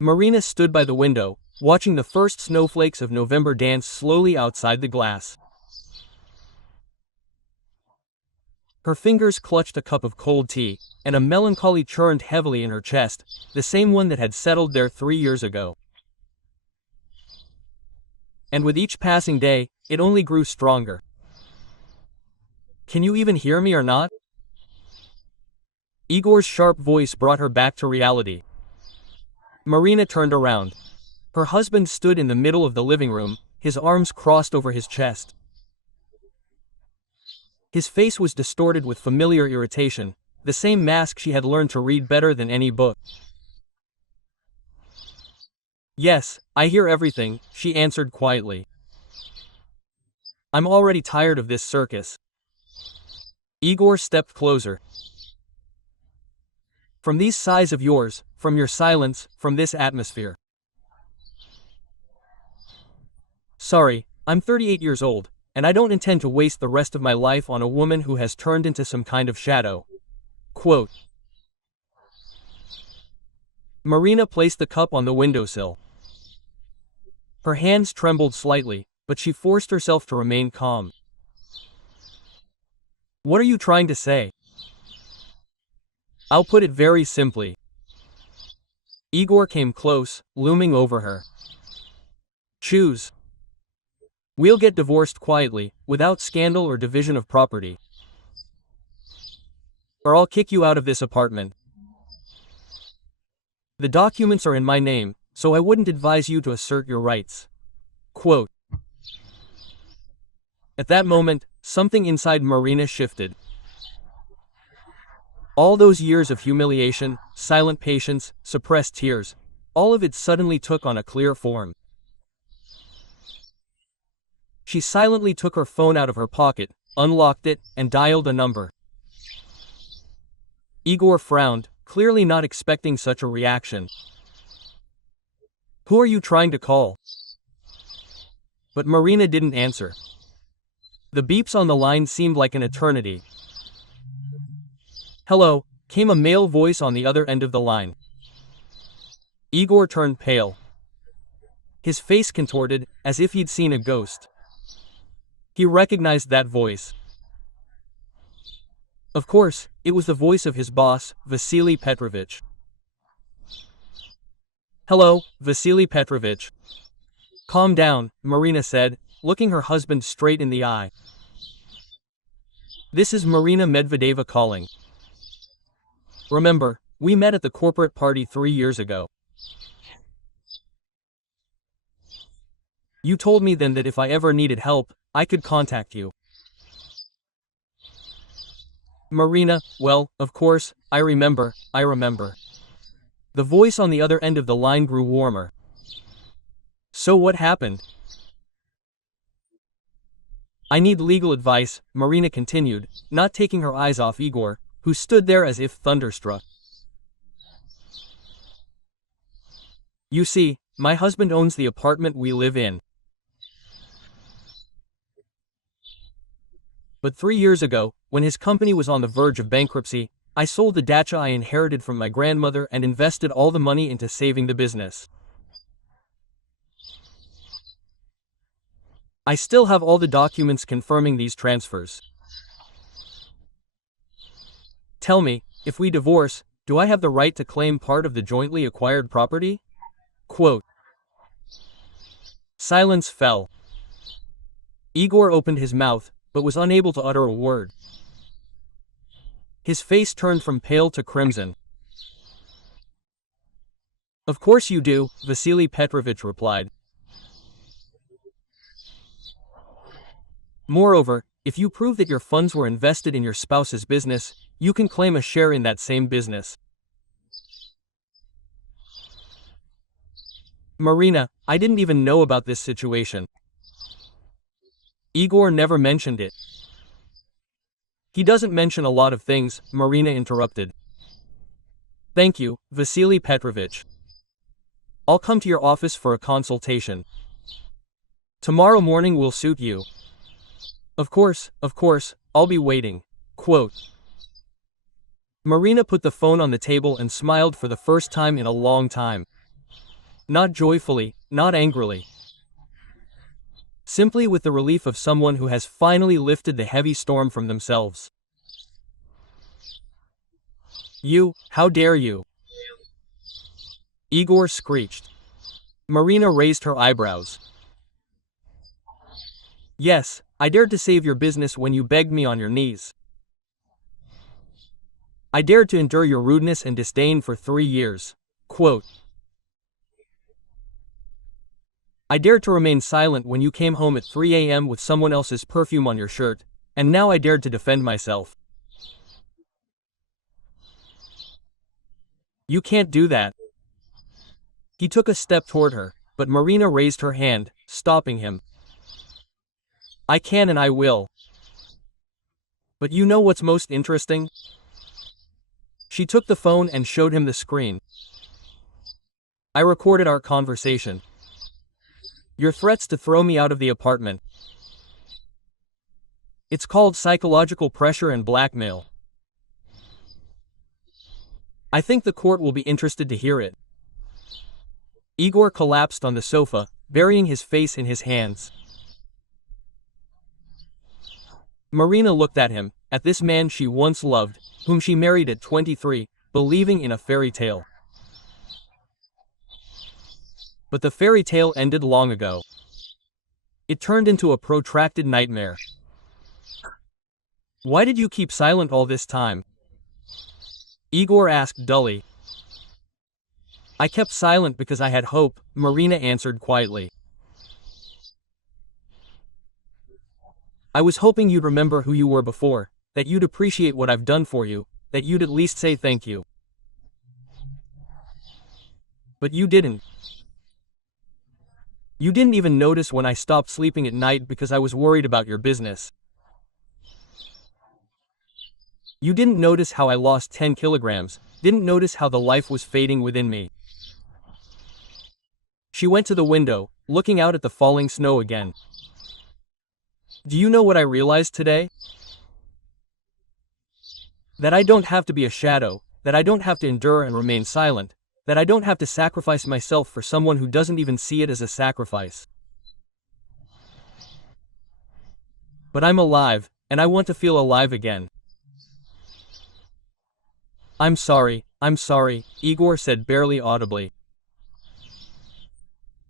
Marina stood by the window, watching the first snowflakes of November dance slowly outside the glass. Her fingers clutched a cup of cold tea, and a melancholy churned heavily in her chest, the same one that had settled there 3 years ago. And with each passing day, it only grew stronger. "Can you even hear me or not?" Igor's sharp voice brought her back to reality. Marina turned around. Her husband stood in the middle of the living room, his arms crossed over his chest. His face was distorted with familiar irritation, the same mask she had learned to read better than any book. "Yes, I hear everything," she answered quietly. "I'm already tired of this circus." Igor stepped closer. "From these sighs of yours, from your silence, from this atmosphere." "Sorry, I'm 38 years old, and I don't intend to waste the rest of my life on a woman who has turned into some kind of shadow." Quote. Marina placed the cup on the windowsill. Her hands trembled slightly, but she forced herself to remain calm. "What are you trying to say?" "I'll put it very simply." Igor came close, looming over her. "Choose. We'll get divorced quietly, without scandal or division of property. Or I'll kick you out of this apartment. The documents are in my name, so I wouldn't advise you to assert your rights." Quote. At that moment, something inside Marina shifted. All those years of humiliation, silent patience, suppressed tears, all of it suddenly took on a clear form. She silently took her phone out of her pocket, unlocked it, and dialed a number. Igor frowned, clearly not expecting such a reaction. "Who are you trying to call?" But Marina didn't answer. The beeps on the line seemed like an eternity. "Hello," came a male voice on the other end of the line. Igor turned pale. His face contorted, as if he'd seen a ghost. He recognized that voice. Of course, it was the voice of his boss, Vasily Petrovich. "Hello, Vasily Petrovich." "Calm down," Marina said, looking her husband straight in the eye. "This is Marina Medvedeva calling. Remember, we met at the corporate party 3 years ago. You told me then that if I ever needed help, I could contact you." Marina, "Well, of course, I remember. The voice on the other end of the line grew warmer. "So what happened?" "I need legal advice," Marina continued, not taking her eyes off Igor, who stood there as if thunderstruck. "You see, my husband owns the apartment we live in. But 3 years ago, when his company was on the verge of bankruptcy, I sold the dacha I inherited from my grandmother and invested all the money into saving the business. I still have all the documents confirming these transfers. Tell me, if we divorce, do I have the right to claim part of the jointly acquired property?" Quote. Silence fell. Igor opened his mouth, but was unable to utter a word. His face turned from pale to crimson. "Of course you do," Vasily Petrovich replied. "Moreover, if you prove that your funds were invested in your spouse's business, you can claim a share in that same business." "Marina, I didn't even know about this situation." "Igor never mentioned it." "He doesn't mention a lot of things," Marina interrupted. "Thank you, Vasily Petrovich. I'll come to your office for a consultation. Tomorrow morning will suit you." Of course, I'll be waiting." Quote. Marina put the phone on the table and smiled for the first time in a long time. Not joyfully, not angrily. Simply with the relief of someone who has finally lifted the heavy storm from themselves. You, how dare you? Igor screeched. Marina raised her eyebrows. Yes, I dared to save your business when you begged me on your knees. I dared to endure your rudeness and disdain for 3 years. Quote. I dared to remain silent when you came home at 3 a.m. with someone else's perfume on your shirt, and now I dared to defend myself. You can't do that. He took a step toward her, but Marina raised her hand, stopping him. I can and I will. But you know what's most interesting? She took the phone and showed him the screen. I recorded our conversation. Your threats to throw me out of the apartment. It's called psychological pressure and blackmail. I think the court will be interested to hear it. Igor collapsed on the sofa, burying his face in his hands. Marina looked at him, at this man she once loved, whom she married at 23, believing in a fairy tale. But the fairy tale ended long ago. It turned into a protracted nightmare. Why did you keep silent all this time? Igor asked dully. I kept silent because I had hope, Marina answered quietly. I was hoping you'd remember who you were before, that you'd appreciate what I've done for you, that you'd at least say thank you. But you didn't. You didn't even notice when I stopped sleeping at night because I was worried about your business. You didn't notice how I lost 10 kilograms, didn't notice how the life was fading within me. She went to the window, looking out at the falling snow again. Do you know what I realized today? That I don't have to be a shadow, that I don't have to endure and remain silent, that I don't have to sacrifice myself for someone who doesn't even see it as a sacrifice. But I'm alive, and I want to feel alive again. I'm sorry, Igor said barely audibly.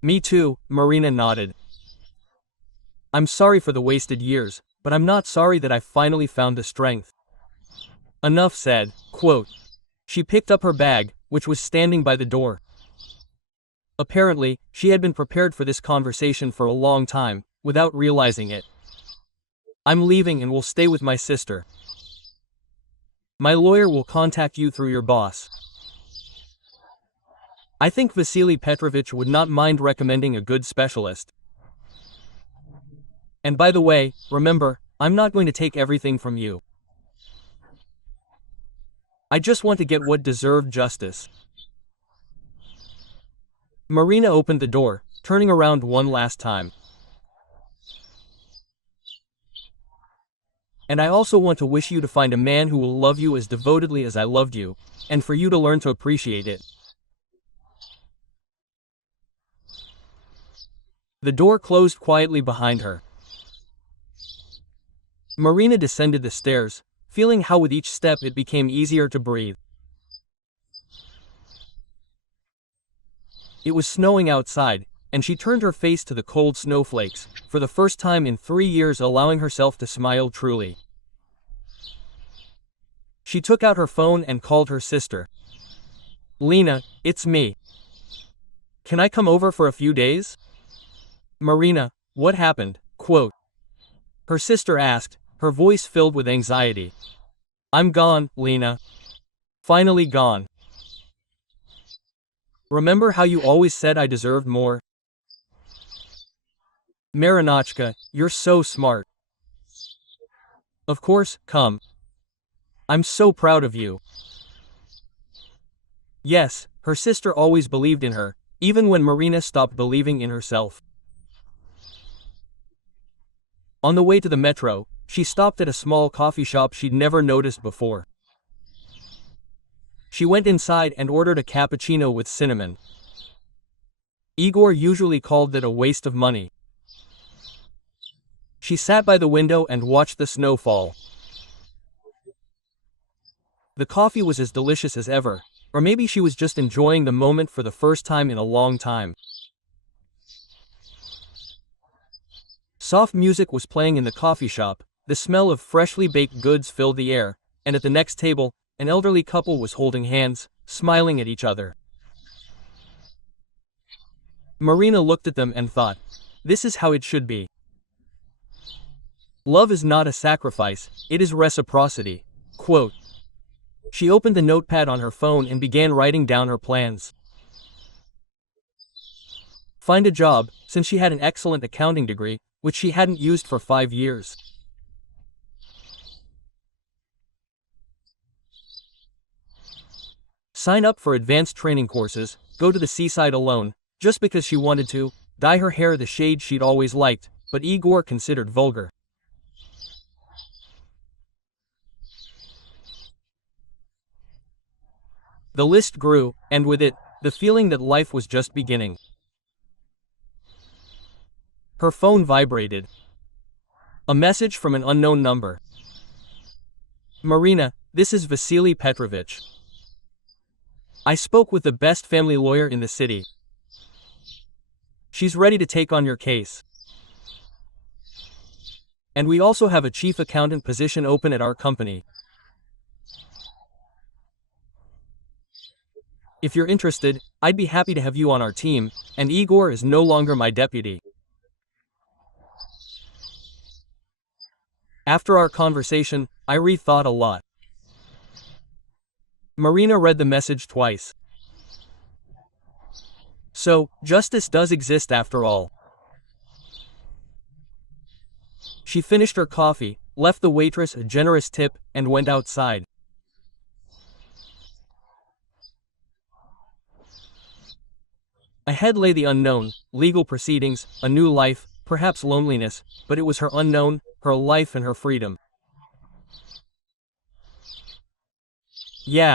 Me too, Marina nodded. I'm sorry for the wasted years, but I'm not sorry that I finally found the strength. Enough said, quote. She picked up her bag, which was standing by the door. Apparently, she had been prepared for this conversation for a long time, without realizing it. I'm leaving and will stay with my sister. My lawyer will contact you through your boss. I think Vasily Petrovich would not mind recommending a good specialist. And by the way, remember, I'm not going to take everything from you. I just want to get what deserved justice. Marina opened the door, turning around one last time. And I also want to wish you to find a man who will love you as devotedly as I loved you, and for you to learn to appreciate it. The door closed quietly behind her. Marina descended the stairs, feeling how with each step it became easier to breathe. It was snowing outside, and she turned her face to the cold snowflakes, for the first time in 3 years allowing herself to smile truly. She took out her phone and called her sister. Lena, it's me. Can I come over for a few days? Marina, what happened? Quote. Her sister asked, her voice filled with anxiety. I'm gone, Lena. Finally gone. Remember how you always said I deserved more? Marinachka, you're so smart. Of course, come. I'm so proud of you. Yes, her sister always believed in her, even when Marina stopped believing in herself. On the way to the metro, she stopped at a small coffee shop she'd never noticed before. She went inside and ordered a cappuccino with cinnamon. Igor usually called it a waste of money. She sat by the window and watched the snow fall. The coffee was as delicious as ever, or maybe she was just enjoying the moment for the first time in a long time. Soft music was playing in the coffee shop, the smell of freshly baked goods filled the air, and at the next table, an elderly couple was holding hands, smiling at each other. Marina looked at them and thought, this is how it should be. Love is not a sacrifice, it is reciprocity. Quote. She opened the notepad on her phone and began writing down her plans. Find a job, since she had an excellent accounting degree, which she hadn't used for 5 years. Sign up for advanced training courses, go to the seaside alone, just because she wanted to, dye her hair the shade she'd always liked, but Igor considered vulgar. The list grew, and with it, the feeling that life was just beginning. Her phone vibrated. A message from an unknown number. Marina, this is Vasily Petrovich. I spoke with the best family lawyer in the city. She's ready to take on your case. And we also have a chief accountant position open at our company. If you're interested, I'd be happy to have you on our team, and Igor is no longer my deputy. After our conversation, I rethought a lot. Marina read the message twice. So, justice does exist after all. She finished her coffee, left the waitress a generous tip, and went outside. Ahead lay the unknown, legal proceedings, a new life, perhaps loneliness, but it was her unknown, her life and her freedom. Yeah,